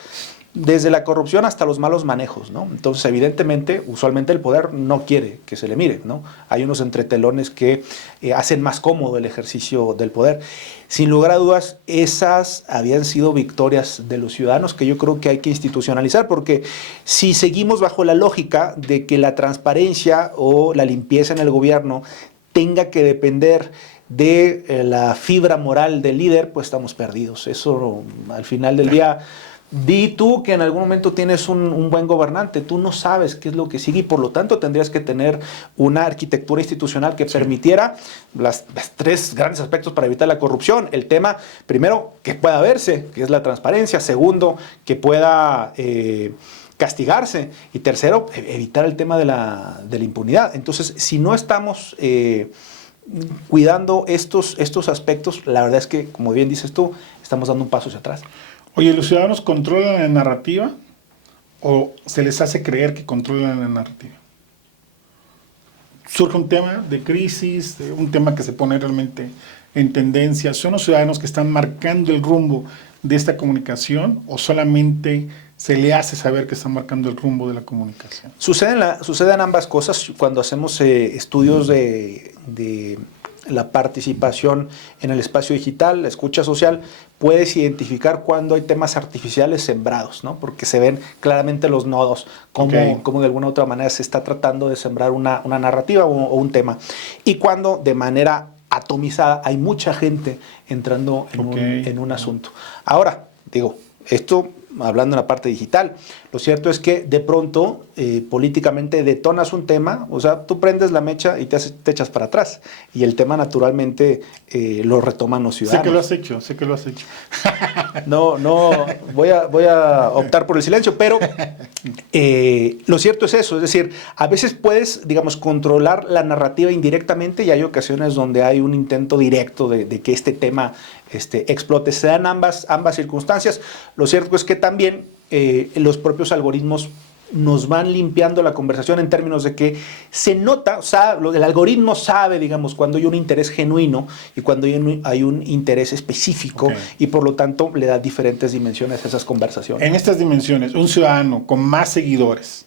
desde la corrupción hasta los malos manejos, ¿no? Entonces, evidentemente, usualmente el poder no quiere que se le mire, ¿no? Hay unos entretelones que hacen más cómodo el ejercicio del poder. Sin lugar a dudas, esas habían sido victorias de los ciudadanos que yo creo que hay que institucionalizar, porque si seguimos bajo la lógica de que la transparencia o la limpieza en el gobierno tenga que depender de la fibra moral del líder, pues estamos perdidos. Eso, al final del día, di tú que en algún momento tienes un buen gobernante, tú no sabes qué es lo que sigue y por lo tanto tendrías que tener una arquitectura institucional que permitiera las tres grandes aspectos para evitar la corrupción. El tema, primero, que pueda verse, que es la transparencia. Segundo, que pueda castigarse. Y tercero, evitar el tema de la impunidad. Entonces, si no estamos cuidando estos aspectos, la verdad es que, como bien dices tú, estamos dando un paso hacia atrás. Oye, ¿los ciudadanos controlan la narrativa o se les hace creer que controlan la narrativa? Surge un tema de crisis, un tema que se pone realmente en tendencia. ¿Son los ciudadanos que están marcando el rumbo de esta comunicación o solamente se le hace saber que están marcando el rumbo de la comunicación? Suceden ambas cosas cuando hacemos estudios de la participación en el espacio digital, la escucha social. Puedes identificar cuando hay temas artificiales sembrados, ¿no? Porque se ven claramente los nodos, cómo de alguna u otra manera se está tratando de sembrar una narrativa o un tema. Y cuando de manera atomizada hay mucha gente entrando en un asunto. Ahora, digo, esto hablando en la parte digital, lo cierto es que de pronto políticamente detonas un tema, o sea, tú prendes la mecha y te echas para atrás y el tema naturalmente lo retoman los ciudadanos. Sé que lo has hecho. No, voy a optar por el silencio, pero lo cierto es eso, es decir, a veces puedes, digamos, controlar la narrativa indirectamente y hay ocasiones donde hay un intento directo de que este tema explote. Se dan ambas circunstancias. Lo cierto es que también los propios algoritmos nos van limpiando la conversación en términos de que se nota, o sea, el algoritmo sabe, digamos, cuando hay un interés genuino y cuando hay un interés específico, y por lo tanto le da diferentes dimensiones a esas conversaciones. En estas dimensiones, un ciudadano con más seguidores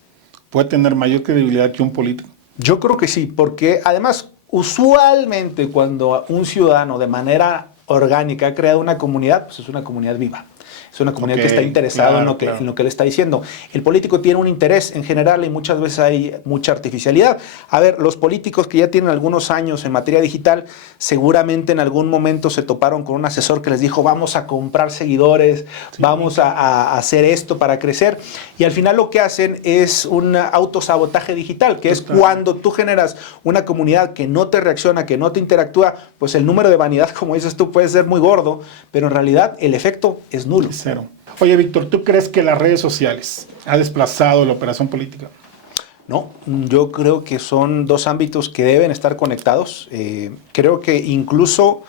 puede tener mayor credibilidad que un político. Yo creo que sí, porque además, usualmente cuando un ciudadano de manera orgánica ha creado una comunidad, pues es una comunidad viva. Es una comunidad que está interesada en lo que le está diciendo. El político tiene un interés en general y muchas veces hay mucha artificialidad. A ver, los políticos que ya tienen algunos años en materia digital, seguramente en algún momento se toparon con un asesor que les dijo, vamos a comprar seguidores, vamos a hacer esto para crecer. Y al final lo que hacen es un autosabotaje digital, que es cuando tú generas una comunidad que no te reacciona, que no te interactúa, pues el número de vanidad, como dices tú, puede ser muy gordo, pero en realidad el efecto es nulo. Cero. Oye, Víctor, ¿tú crees que las redes sociales ha desplazado la operación política? No, yo creo que son dos ámbitos que deben estar conectados. Creo que incluso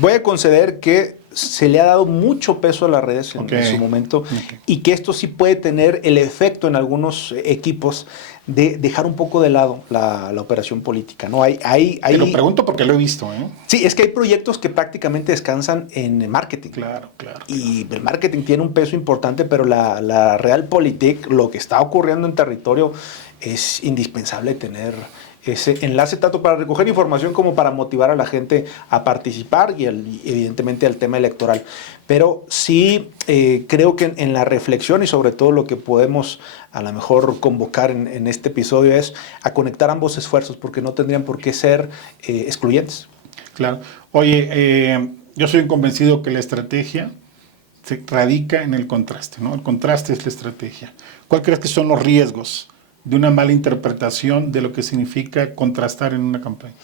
voy a conceder que se le ha dado mucho peso a las redes en su momento y que esto sí puede tener el efecto en algunos equipos de dejar un poco de lado la operación política, ¿no? Te lo pregunto porque lo he visto, ¿eh? Sí, es que hay proyectos que prácticamente descansan en marketing. Claro. Y el marketing tiene un peso importante, pero la realpolitik, lo que está ocurriendo en territorio, es indispensable tener ese enlace tanto para recoger información como para motivar a la gente a participar y evidentemente al tema electoral. Pero sí creo que en la reflexión y sobre todo lo que podemos a lo mejor convocar en este episodio es a conectar ambos esfuerzos porque no tendrían por qué ser excluyentes. Claro. Oye, yo soy convencido que la estrategia se radica en el contraste, ¿no? El contraste es la estrategia. ¿Cuál crees que son los riesgos de una mala interpretación de lo que significa contrastar en una campaña?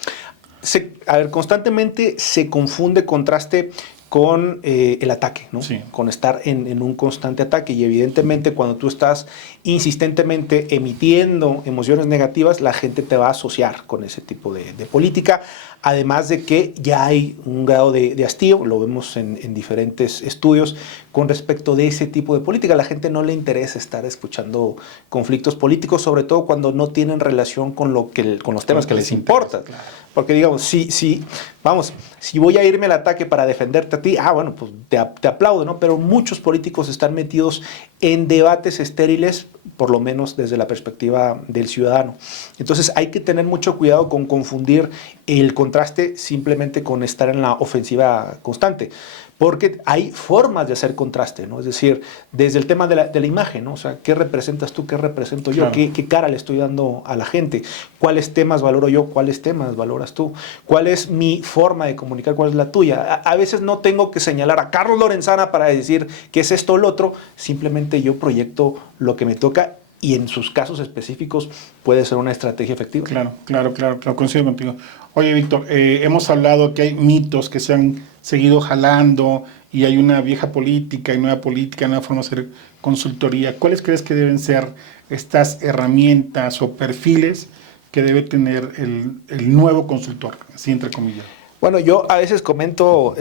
Constantemente se confunde contraste con el ataque, ¿no? Sí. Con estar en un constante ataque. Y evidentemente cuando tú estás insistentemente emitiendo emociones negativas, la gente te va a asociar con ese tipo de política. Además de que ya hay un grado de hastío, lo vemos en diferentes estudios, con respecto de ese tipo de política. A la gente no le interesa estar escuchando conflictos políticos, sobre todo cuando no tienen relación con los temas que les importan. Claro. Porque digamos, si voy a irme al ataque para defenderte a ti, bueno, pues te aplaudo, ¿no? Pero muchos políticos están metidos en debates estériles, por lo menos desde la perspectiva del ciudadano. Entonces hay que tener mucho cuidado con confundir el contraste simplemente con estar en la ofensiva constante. Porque hay formas de hacer contraste, ¿no? Es decir, desde el tema de la imagen, ¿no? O sea, ¿qué representas tú? ¿Qué represento yo? Claro. ¿Qué cara le estoy dando a la gente? ¿Cuáles temas valoro yo? ¿Cuáles temas valoras tú? ¿Cuál es mi forma de comunicar? ¿Cuál es la tuya? A veces no tengo que señalar a Carlos Lorenzana para decir qué es esto o lo otro. Simplemente yo proyecto lo que me toca y en sus casos específicos puede ser una estrategia efectiva. Claro, coincido contigo. Oye, Víctor, hemos hablado que hay mitos que se han seguido jalando y hay una vieja política y nueva forma de hacer consultoría. ¿Cuáles crees que deben ser estas herramientas o perfiles que debe tener el nuevo consultor, así entre comillas? Bueno, yo a veces comento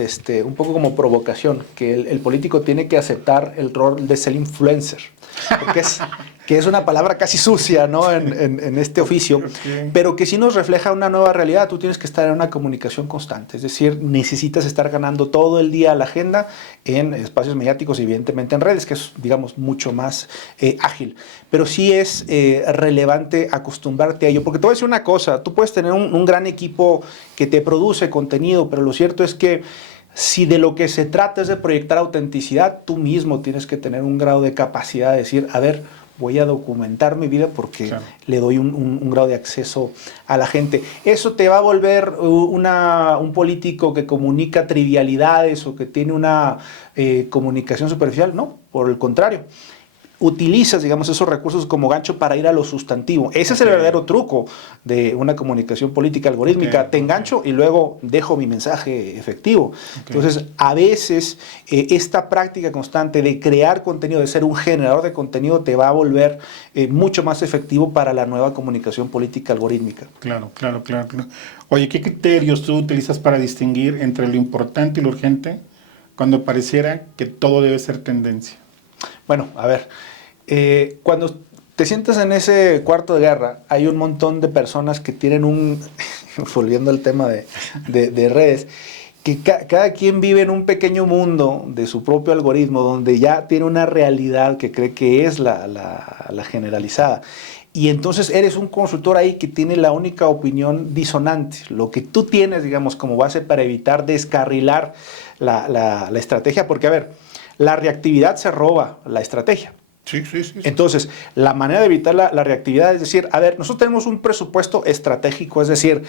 un poco como provocación que el político tiene que aceptar el rol de ser influencer, porque es una palabra casi sucia, ¿no? en este oficio, pero que sí nos refleja una nueva realidad. Tú tienes que estar en una comunicación constante, es decir, necesitas estar ganando todo el día la agenda en espacios mediáticos y evidentemente en redes, que es, digamos, mucho más ágil. Pero sí es relevante acostumbrarte a ello, porque te voy a decir una cosa, tú puedes tener un gran equipo que te produce contenido, pero lo cierto es que si de lo que se trata es de proyectar autenticidad, tú mismo tienes que tener un grado de capacidad de decir, a ver, voy a documentar mi vida porque le doy un grado de acceso a la gente. ¿Eso te va a volver un político que comunica trivialidades o que tiene una comunicación superficial? No, por el contrario. Utilizas, digamos, esos recursos como gancho para ir a lo sustantivo. Ese es el verdadero truco de una comunicación política algorítmica. Te engancho y luego dejo mi mensaje efectivo. Entonces, a veces, esta práctica constante de crear contenido, de ser un generador de contenido, te va a volver mucho más efectivo para la nueva comunicación política algorítmica. Claro. Oye, ¿qué criterios tú utilizas para distinguir entre lo importante y lo urgente cuando pareciera que todo debe ser tendencia? Bueno, a ver, cuando te sientas en ese cuarto de guerra, hay un montón de personas que tienen volviendo al tema de redes, que cada quien vive en un pequeño mundo de su propio algoritmo, donde ya tiene una realidad que cree que es la generalizada. Y entonces eres un consultor ahí que tiene la única opinión disonante. Lo que tú tienes, digamos, como base para evitar descarrilar la estrategia, porque, a ver, la reactividad se roba la estrategia. Sí. Entonces, la manera de evitar la reactividad es decir, a ver, nosotros tenemos un presupuesto estratégico, es decir,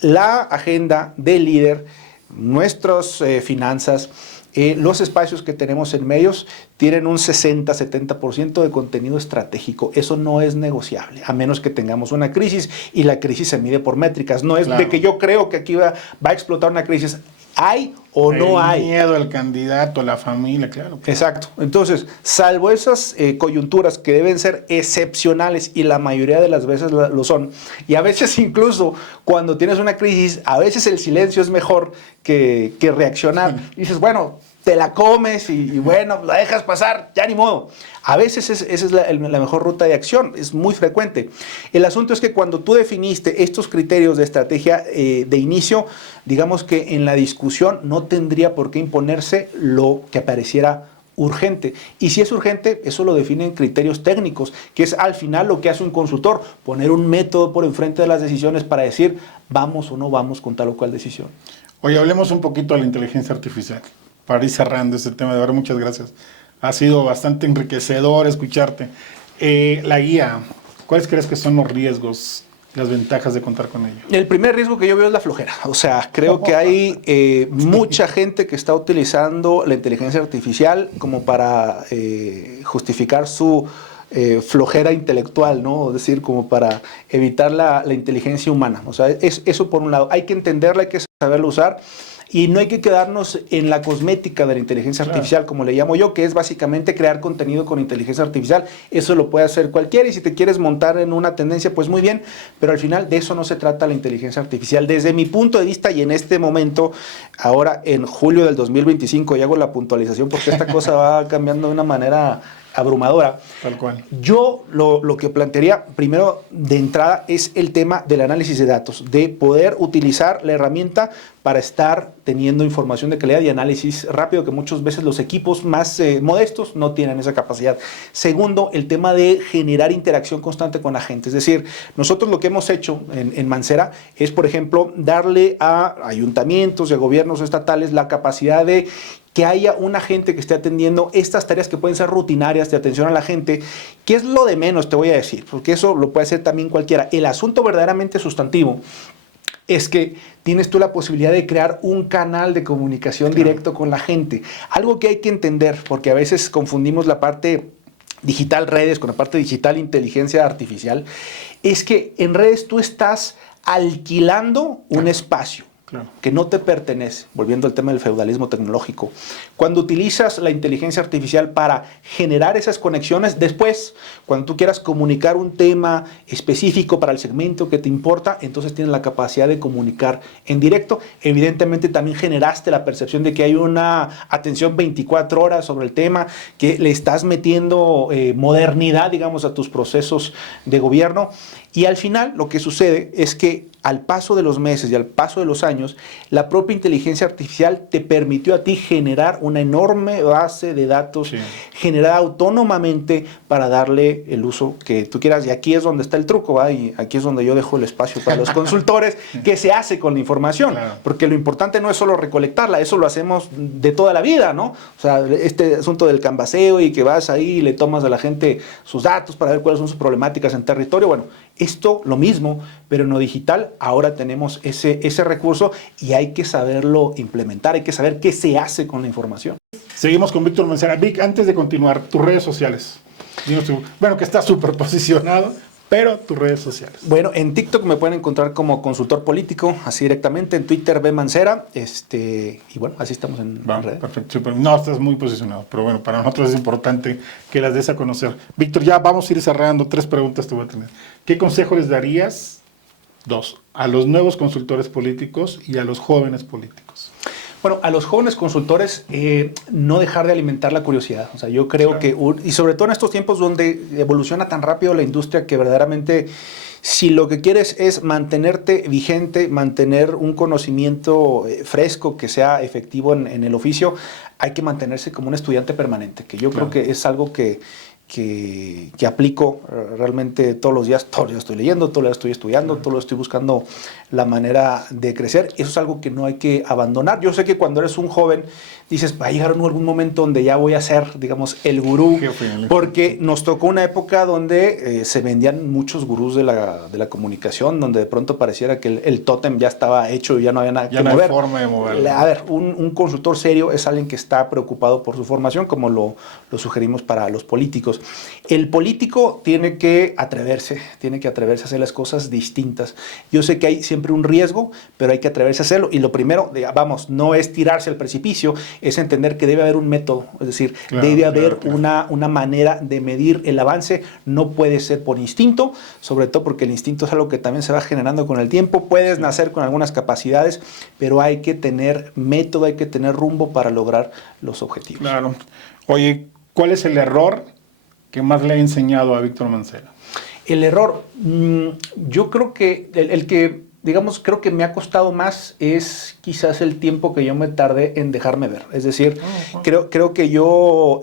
la agenda del líder, nuestras finanzas, los espacios que tenemos en medios tienen un 60-70% de contenido estratégico. Eso no es negociable, a menos que tengamos una crisis, y la crisis se mide por métricas. No es claro, de que yo creo que aquí va a explotar una crisis. ¿Hay o no hay? El miedo al candidato, la familia, claro. Exacto. Entonces, salvo esas coyunturas que deben ser excepcionales, y la mayoría de las veces lo son, y a veces incluso cuando tienes una crisis, a veces el silencio es mejor que reaccionar. Dices, bueno, te la comes y bueno, la dejas pasar, ya ni modo. A veces esa es la mejor ruta de acción, es muy frecuente. El asunto es que cuando tú definiste estos criterios de estrategia de inicio, digamos que en la discusión no tendría por qué imponerse lo que pareciera urgente. Y si es urgente, eso lo definen criterios técnicos, que es al final lo que hace un consultor, poner un método por enfrente de las decisiones para decir, vamos o no vamos con tal o cual decisión. Oye, hablemos un poquito de la inteligencia artificial, para ir cerrando este tema. De verdad, muchas gracias. Ha sido bastante enriquecedor escucharte. La guía, ¿cuáles crees que son los riesgos, las ventajas de contar con ella? El primer riesgo que yo veo es la flojera. O sea, creo que hay mucha gente que está utilizando la inteligencia artificial como para justificar su flojera intelectual, ¿no? Es decir, como para evitar la inteligencia humana. O sea, eso por un lado. Hay que entenderla, hay que saberla usar. Y no hay que quedarnos en la cosmética de la inteligencia artificial, como le llamo yo, que es básicamente crear contenido con inteligencia artificial. Eso lo puede hacer cualquiera, y si te quieres montar en una tendencia, pues muy bien, pero al final de eso no se trata la inteligencia artificial. Desde mi punto de vista, y en este momento, ahora en julio del 2025, y hago la puntualización porque esta cosa va cambiando de una manera abrumadora. Tal cual. Yo lo que plantearía primero de entrada es el tema del análisis de datos, de poder utilizar la herramienta para estar teniendo información de calidad y análisis rápido, que muchas veces los equipos más modestos no tienen esa capacidad. Segundo, el tema de generar interacción constante con la gente. Es decir, nosotros lo que hemos hecho en Mancera es, por ejemplo, darle a ayuntamientos y a gobiernos estatales la capacidad de que haya un agente que esté atendiendo estas tareas que pueden ser rutinarias de atención a la gente, que es lo de menos, te voy a decir, porque eso lo puede hacer también cualquiera. El asunto verdaderamente sustantivo es que tienes tú la posibilidad de crear un canal de comunicación directo con la gente. Algo que hay que entender, porque a veces confundimos la parte digital redes con la parte digital inteligencia artificial, es que en redes tú estás alquilando un espacio. Claro, que no te pertenece, volviendo al tema del feudalismo tecnológico. Cuando utilizas la inteligencia artificial para generar esas conexiones, después, cuando tú quieras comunicar un tema específico para el segmento que te importa, entonces tienes la capacidad de comunicar en directo. Evidentemente también generaste la percepción de que hay una atención 24 horas sobre el tema, que le estás metiendo modernidad, digamos, a tus procesos de gobierno. Y al final lo que sucede es que al paso de los meses y al paso de los años, la propia inteligencia artificial te permitió a ti generar una enorme base de datos generada autónomamente para darle el uso que tú quieras. Y aquí es donde está el truco, ¿va? Y aquí es donde yo dejo el espacio para los consultores. ¿Qué se hace con la información? Claro. Porque lo importante no es solo recolectarla, eso lo hacemos de toda la vida, ¿no? O sea, este asunto del canvaseo y que vas ahí y le tomas a la gente sus datos para ver cuáles son sus problemáticas en territorio. Bueno, esto lo mismo, pero en lo digital ahora tenemos ese recurso y hay que saberlo implementar, hay que saber qué se hace con la información. Seguimos con Víctor Mancera. Vic, antes de continuar, tus redes sociales. Bueno, que está súper posicionado, pero tus redes sociales. Bueno, en TikTok me pueden encontrar como consultor político, así directamente. En Twitter, B Mancera. Y bueno, así estamos en redes. Perfecto, super. No, estás muy posicionado, pero bueno, para nosotros es importante que las des a conocer. Víctor, ya vamos a ir cerrando. 3 preguntas te voy a tener. ¿Qué consejo les darías? 2, a los nuevos consultores políticos y a los jóvenes políticos. Bueno, a los jóvenes consultores no dejar de alimentar la curiosidad. O sea, yo creo que, y sobre todo en estos tiempos donde evoluciona tan rápido la industria que verdaderamente si lo que quieres es mantenerte vigente, mantener un conocimiento fresco que sea efectivo en el oficio, hay que mantenerse como un estudiante permanente, que yo creo que es algo que aplico realmente todos los días estoy leyendo, todos los días estoy estudiando, todos los días estoy buscando la manera de crecer. Eso es algo que no hay que abandonar. Yo sé que cuando eres un joven dices, va a llegar algún momento donde ya voy a ser, digamos, el gurú, porque nos tocó una época donde se vendían muchos gurús de la comunicación, donde de pronto pareciera que el tótem ya estaba hecho y ya no había nada que mover. Ya no hay forma de moverlo. A ver, un consultor serio es alguien que está preocupado por su formación, como lo sugerimos para los políticos. El político tiene que atreverse a hacer las cosas distintas. Yo sé que hay siempre un riesgo, pero hay que atreverse a hacerlo. Y lo primero, vamos, no es tirarse al precipicio, es entender que debe haber un método, es decir, debe haber una manera de medir el avance. No puede ser por instinto, sobre todo porque el instinto es algo que también se va generando con el tiempo. Puedes nacer con algunas capacidades, pero hay que tener método, hay que tener rumbo para lograr los objetivos. Claro. Oye, ¿cuál es el error que más le ha enseñado a Víctor Mancera? El error, yo creo que el que, digamos, creo que me ha costado más es quizás el tiempo que yo me tardé en dejarme ver. Es decir, creo que yo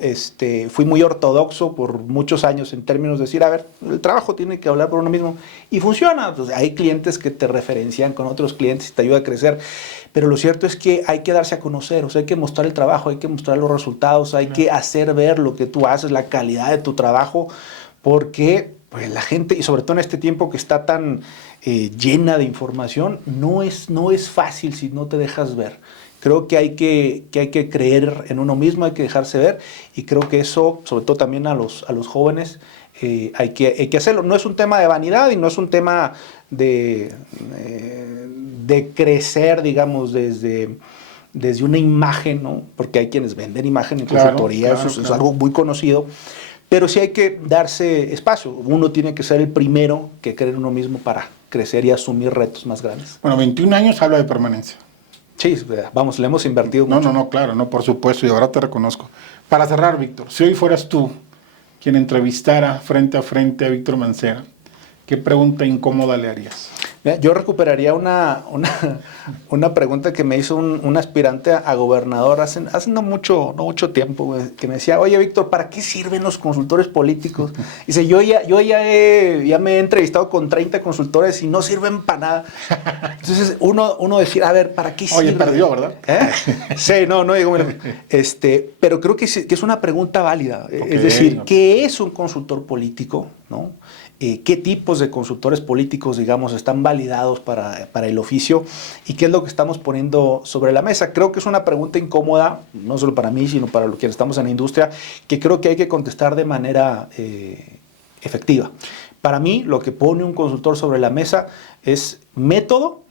fui muy ortodoxo por muchos años en términos de decir, a ver, el trabajo tiene que hablar por uno mismo y funciona. Pues hay clientes que te referencian con otros clientes y te ayuda a crecer. Pero lo cierto es que hay que darse a conocer, o sea, hay que mostrar el trabajo, hay que mostrar los resultados, hay que hacer ver lo que tú haces, la calidad de tu trabajo, porque pues, la gente, y sobre todo en este tiempo que está tan llena de información, no es fácil si no te dejas ver. Creo que hay que creer en uno mismo, hay que dejarse ver, y creo que eso, sobre todo también a los jóvenes, hay que hacerlo. No es un tema de vanidad y no es un tema de crecer, digamos, desde una imagen, ¿no? Porque hay quienes venden imagen en consultoría, eso es algo muy conocido, pero sí hay que darse espacio. Uno tiene que ser el primero que cree en uno mismo para crecer y asumir retos más grandes. Bueno, 21 años habla de permanencia. Sí, vamos, le hemos invertido mucho. No, claro, no, por supuesto, y ahora te reconozco. Para cerrar, Víctor, si hoy fueras tú quien entrevistara frente a frente a Víctor Mancera, ¿qué pregunta incómoda le harías? Yo recuperaría una pregunta que me hizo un aspirante a gobernador hace no mucho tiempo, que me decía, oye, Víctor, ¿para qué sirven los consultores políticos? Dice, yo ya me he entrevistado con 30 consultores y no sirven para nada. Entonces, uno decir, a ver, ¿para qué sirven? Oye, perdió, ¿verdad? Sí, no digo, bueno, pero creo que es una pregunta válida. Es decir, ¿qué es un consultor político? ¿No? ¿Qué tipos de consultores políticos, digamos, están validados para el oficio? ¿Y qué es lo que estamos poniendo sobre la mesa? Creo que es una pregunta incómoda, no solo para mí, sino para los que estamos en la industria, que creo que hay que contestar de manera efectiva. Para mí, lo que pone un consultor sobre la mesa es método,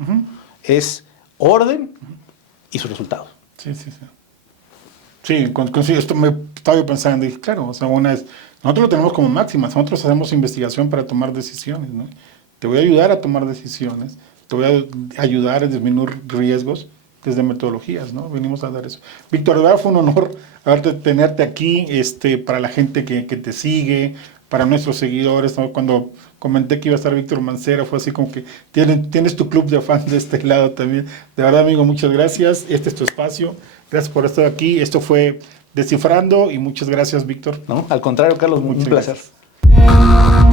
es orden y sus resultados. Sí. Sí, esto me estaba yo pensando, y dije, claro, o sea, una es, nosotros lo tenemos como máxima, nosotros hacemos investigación para tomar decisiones, ¿no? Te voy a ayudar a tomar decisiones, te voy a ayudar a disminuir riesgos desde metodologías, ¿no? Venimos a dar eso. Víctor, de verdad fue un honor tenerte aquí, para la gente que te sigue, para nuestros seguidores, ¿no? Cuando comenté que iba a estar Víctor Mancera, fue así como que tienes tu club de fans de este lado también. De verdad, amigo, muchas gracias. Este es tu espacio. Gracias por estar aquí. Esto fue Descifrando y muchas gracias, Víctor. No, al contrario, Carlos, un placer. Gracias.